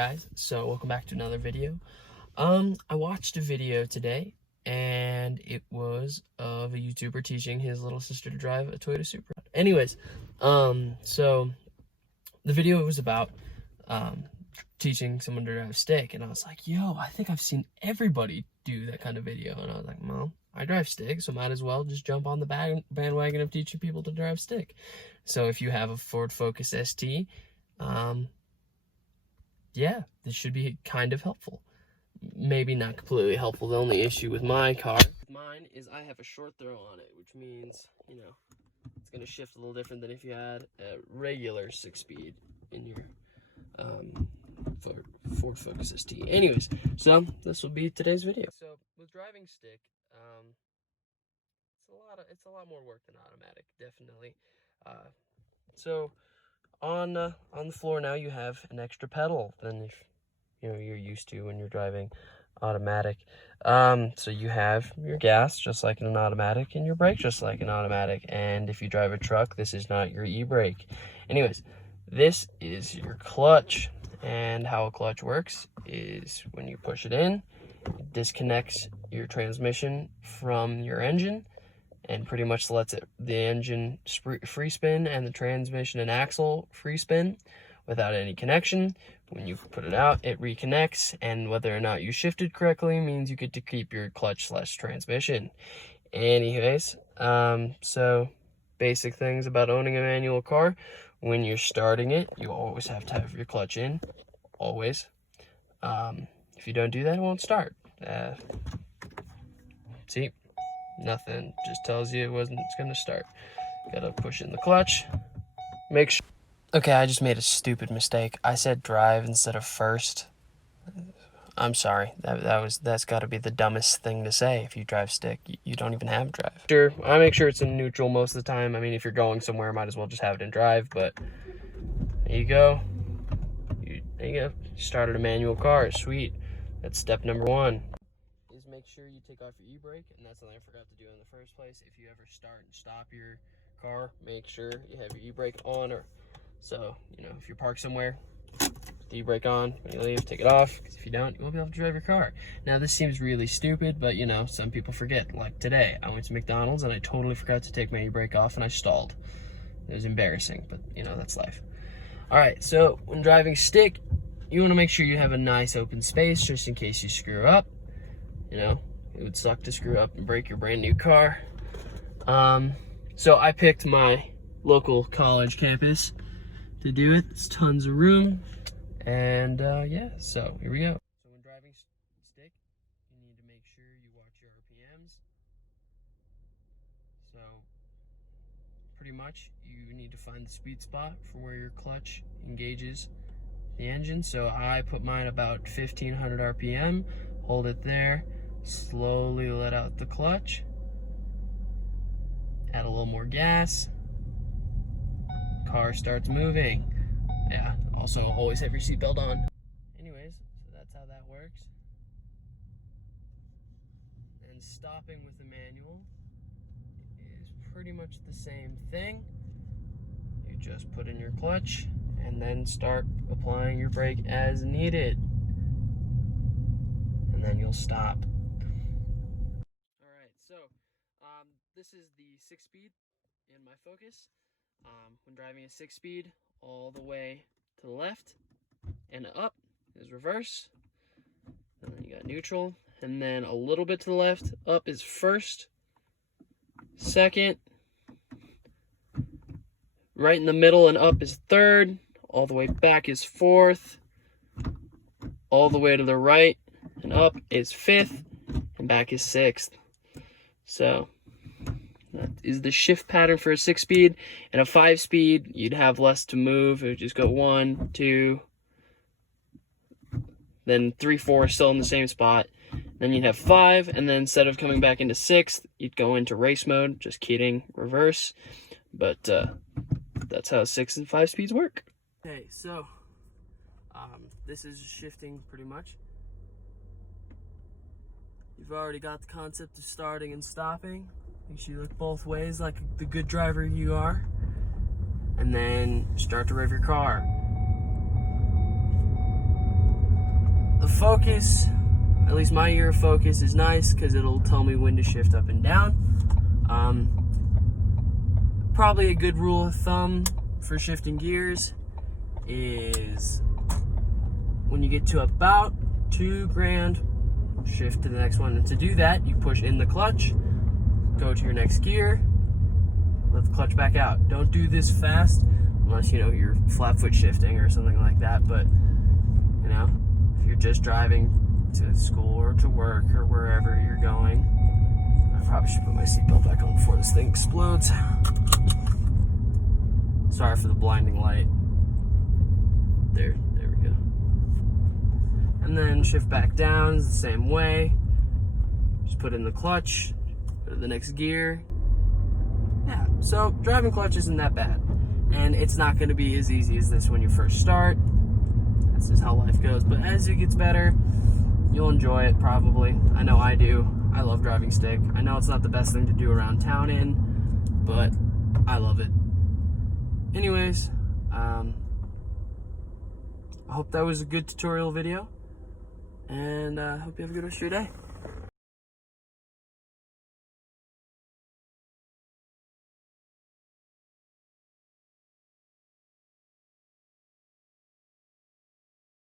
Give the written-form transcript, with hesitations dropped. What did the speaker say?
guys, so welcome back to another video. I watched a video today, and it was of a YouTuber teaching his little sister to drive a Toyota Supra. Anyways, so the video was about teaching someone to drive stick, and I was like, yo, I think I've seen everybody do that kind of video. And I was like, well, I drive stick, so might as well just jump on the bandwagon of teaching people to drive stick. So if you have a Ford Focus ST, yeah, this should be kind of helpful. Maybe not completely helpful. The only issue with my car, mine, is I have a short throw on it, which means, you know, it's going to shift a little different than if you had a regular 6-speed in your Ford Focus ST. Anyways, so this will be today's video. So with driving stick, it's a lot more work than automatic, definitely. So on the floor now you have an extra pedal than if you're used to when you're driving automatic. So you have your gas just like in an automatic and your brake just like an automatic. And if you drive a truck, this is not your e-brake. Anyways, this is your clutch, and how a clutch works is when you push it in, it disconnects your transmission from your engine and pretty much lets the engine free spin and the transmission and axle free spin without any connection. When you put it out, it reconnects, and whether or not you shifted correctly means you get to keep your clutch/transmission. Anyways, so basic things about owning a manual car. When you're starting it, you always have to have your clutch in, always. If you don't do that, it won't start. See? Nothing, just tells you it's gonna start. Gotta push in the clutch, make sure. Okay, I just made a stupid mistake. I said drive instead of first. I'm sorry, that's gotta be the dumbest thing to say. If you drive stick, you don't even have drive. Sure, I make sure it's in neutral most of the time. I mean, if you're going somewhere, might as well just have it in drive, but there you go. There you go, started a manual car, sweet. That's step number one. Make sure you take off your e-brake, and that's something I forgot to do in the first place. If you ever start and stop your car, make sure you have your e-brake on, or so, you know, if you're parked somewhere, put the e-brake on. When you leave, take it off, because if you don't, you won't be able to drive your car. Now, this seems really stupid, but, you know, some people forget. Like today, I went to McDonald's, and I totally forgot to take my e-brake off, and I stalled. It was embarrassing, but, you know, that's life. All right, so when driving stick, you want to make sure you have a nice open space, just in case you screw up. You know, it would suck to screw up and break your brand new car. So I picked my local college campus to do it. There's tons of room. And yeah, so here we go. So when driving stick, you need to make sure you watch your RPMs. So pretty much you need to find the sweet spot for where your clutch engages the engine. So I put mine about 1500 RPM, hold it there. Slowly let out the clutch, add a little more gas, car starts moving. Yeah, also always have your seatbelt on. Anyways, so that's how that works. And stopping with the manual is pretty much the same thing. You just put in your clutch and then start applying your brake as needed, and then you'll stop. This is the 6-speed in my Focus. When driving a 6-speed, all the way to the left and up is reverse. And then you got neutral. And then a little bit to the left, up is first, second. Right in the middle and up is third. All the way back is fourth. All the way to the right and up is fifth. And back is sixth. So that is the shift pattern for a 6-speed. And a 5-speed, you'd have less to move. It would just go 1, 2, then 3, 4, still in the same spot. Then you'd have 5, and then instead of coming back into 6th, you'd go into race mode. Just kidding, reverse. But that's how 6 and 5 speeds work. Okay, so this is shifting pretty much. You've already got the concept of starting and stopping. Make sure you look both ways like the good driver you are. And then start to rev your car. the focus, at least my ear focus, is nice because it'll tell me when to shift up and down. Probably a good rule of thumb for shifting gears is when you get to about 2 grand, shift to the next one. And to do that, you push in the clutch, go to your next gear, let the clutch back out. Don't do this fast unless, you know, you're flat foot shifting or something like that. But, you know, if you're just driving to school or to work or wherever you're going, I probably should put my seatbelt back on before this thing explodes. Sorry for the blinding light. There we go. And then shift back down the same way. Just put in the clutch, go to the next gear. Yeah, so driving clutch isn't that bad. And it's not going to be as easy as this when you first start. That's just how life goes. But as it gets better, you'll enjoy it probably. I know I do. I love driving stick. I know it's not the best thing to do around town in, but I love it. Anyways, I hope that was a good tutorial video, and I hope you have a good rest of your day.